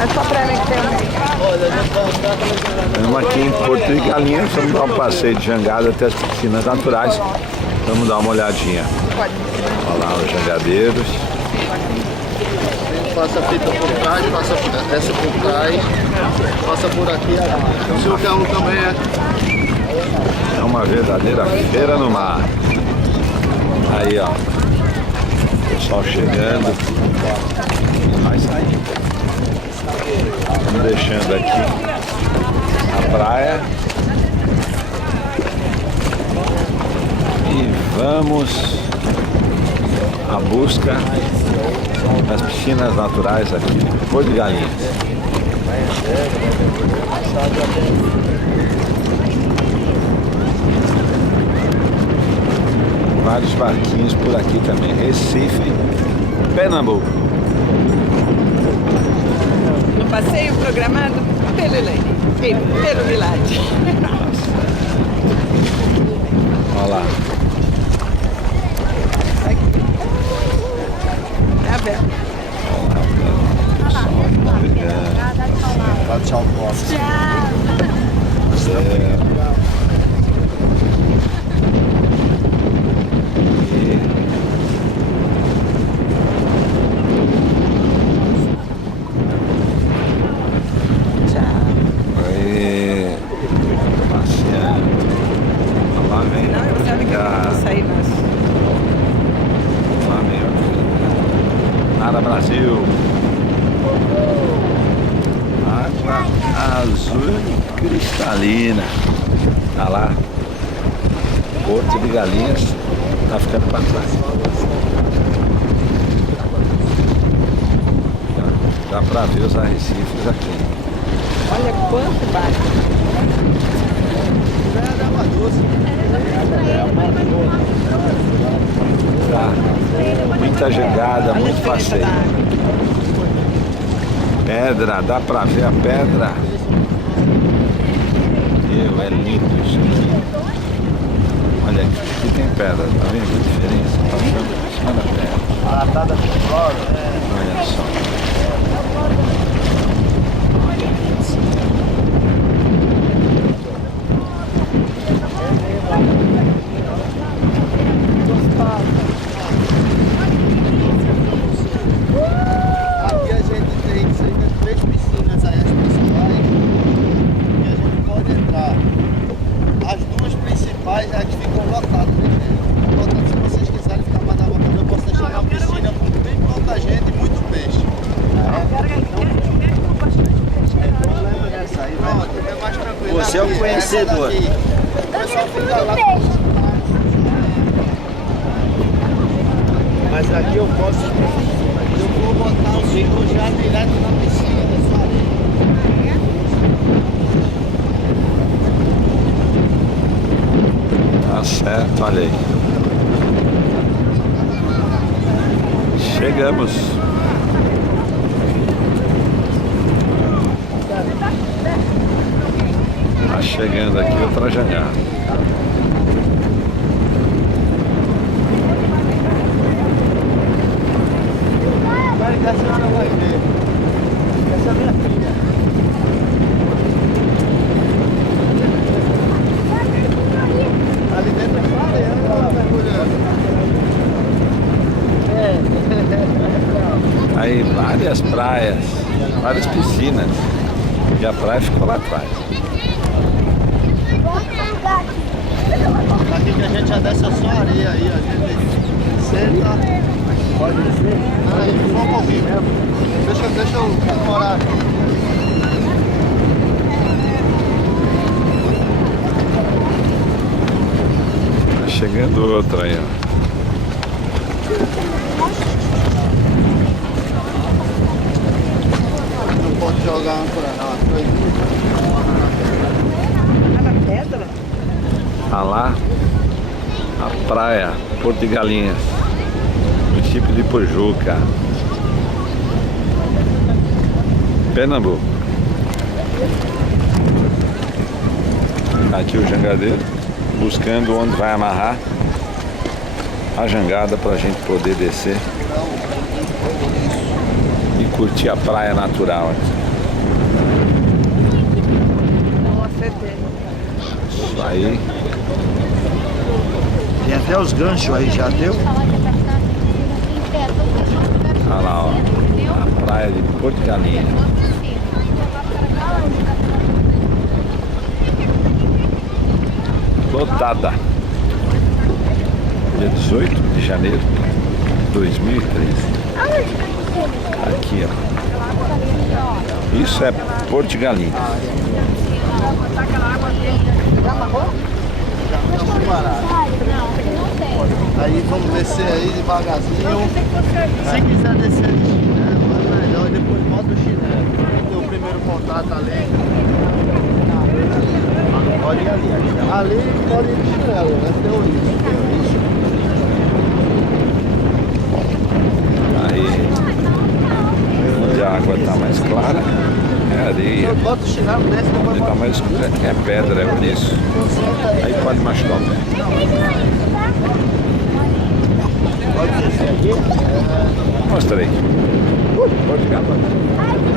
É só pra mim que tem Estamos aqui em Porto de Galinhas, vamos dar um passeio de jangada até as piscinas naturais. Vamos dar uma olhadinha. Olha lá os jangadeiros. Passa a fita por trás, passa essa por trás, passa por aqui. O seu carro também É uma verdadeira feira no mar. Aí, ó. Pessoal chegando. Vai sair. Vamos deixando aqui a praia. E vamos à busca das piscinas naturais aqui de Porto de Galinhas. Vários barquinhos por aqui também. Recife, Pernambuco. Um passeio programado pelo Elaine e pelo Milad. Olha lá. É aberto. Dá tchau pro nosso. Aí, passeando. Lá vem Não, eu sabe que eu não vou sair mais. Lá vem Nara Brasil. Água azul cristalina. Olha lá. Porto de Galinhas tá ficando para trás. Dá para ver os arrecifes aqui. Olha quanto barco. Tá. Muita jangada, Olha a muito diferença passeio. da água. Pedra, dá pra ver a pedra. Meu, é lindo isso aqui. Olha aqui tem pedra, tá vendo a diferença? Passando por cima da pedra. Olha só. Aqui a gente tem cerca de 3 piscinas aí, as principais, e a gente pode entrar. As duas principais é que ficam lotadas, né? Se vocês quiserem ficar mais na vontade, eu posso deixar na piscina com bem pouca gente e muito peixe. Pronto, é mais tranquilo. Você é o conhecedor. O pessoal fica lá. Mas aqui eu posso. Eu vou botar o ciclo já direto na piscina dessa areia. Tá certo, olha aí. Chegamos. Tá chegando aqui outra jangada. Vai que a senhora vai ver. Essa é a minha filha. Ali dentro é areia, ela mergulhando. Aí várias praias, várias piscinas. E a praia ficou lá atrás. Aqui que a gente já desce só areia aí, a gente senta. Pode descer? Aí, só um pouquinho. Deixa eu morar. Tá chegando outra aí, ó. Não pode jogar âncora não, as coisas. Tá na pedra? Tá lá a praia Porto de Galinhas, município de Pojuca, Pernambuco. Aqui o jangadeiro buscando onde vai amarrar a jangada para a gente poder descer e curtir a praia natural. Isso aí. Tem até os ganchos aí, já deu? Olha lá, ó. A praia de Porto de Galinha. Lotada. Dia 18 de janeiro de 2013. Aqui, ó. Isso é Porto de Galinha. Aí vamos descer aí devagarzinho. Se quiser descer de chinelo, é melhor. E depois bota o chinelo. Tem o primeiro contato ali. Pode ir ali. Ali pode ir de chinelo, né? Tem o risco. Aí, onde a água está mais clara, é areia. Bota o chinelo, desce, depois Onde está mais escura é pedra, é nisso. Aí pode machucar o pé. pode descer aqui. Mostrei. Pode ficar.